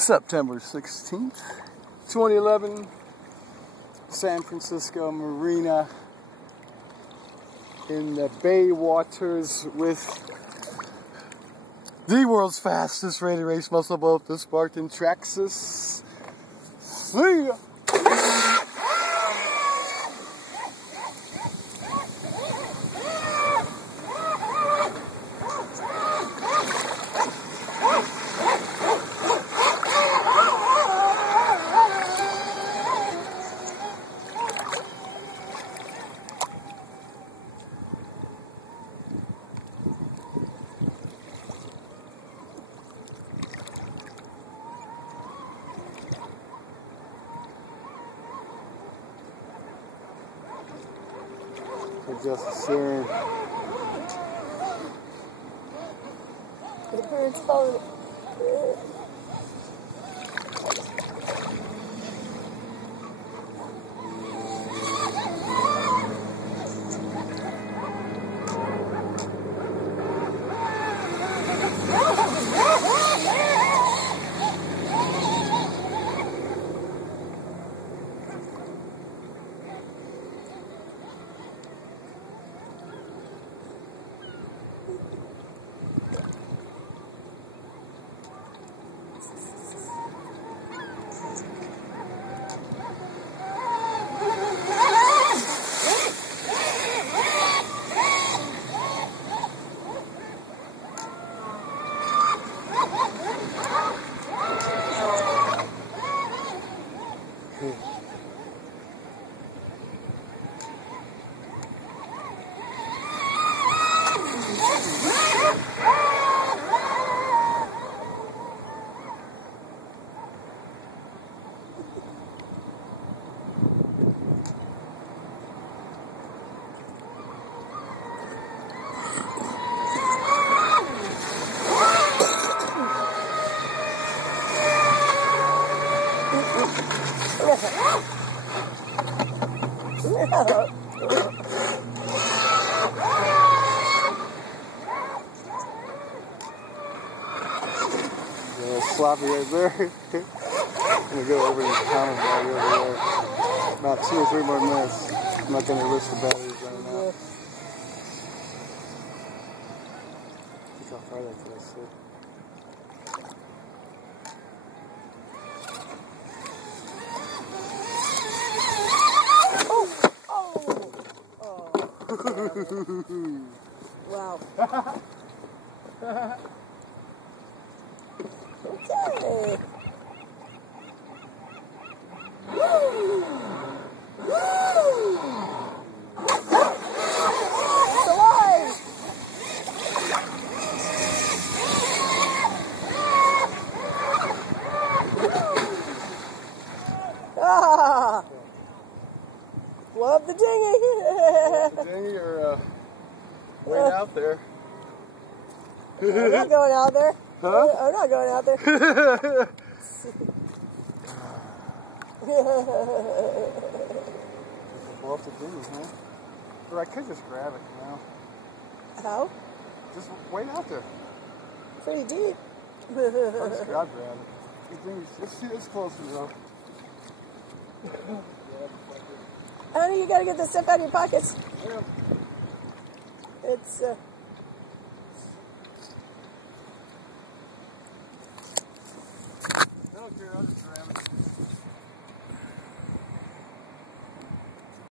September 16th, 2011, San Francisco Marina in the bay waters with the world's fastest rated race muscle boat, the Spartan Traxxas. See ya! Just sharing. The bird's falling. Sloppy right there. I'm gonna go over these common bag over there. About 2 or 3 more minutes. I'm not gonna risk the batteries running out. Look how far that goes. Wow. Okay. Woo! Woo! It's alive! Ah! Love the dinghy! The dinghy or way out there? I'm not going out there. Huh? I'm not going out there. Well, off the dinghy, huh? Or I could just grab it, you know? How? Just wait out there. Pretty deep. I'll just grab it. The dinghy's it's close enough. Honey, you gotta get this stuff out of your pockets. Yeah. It's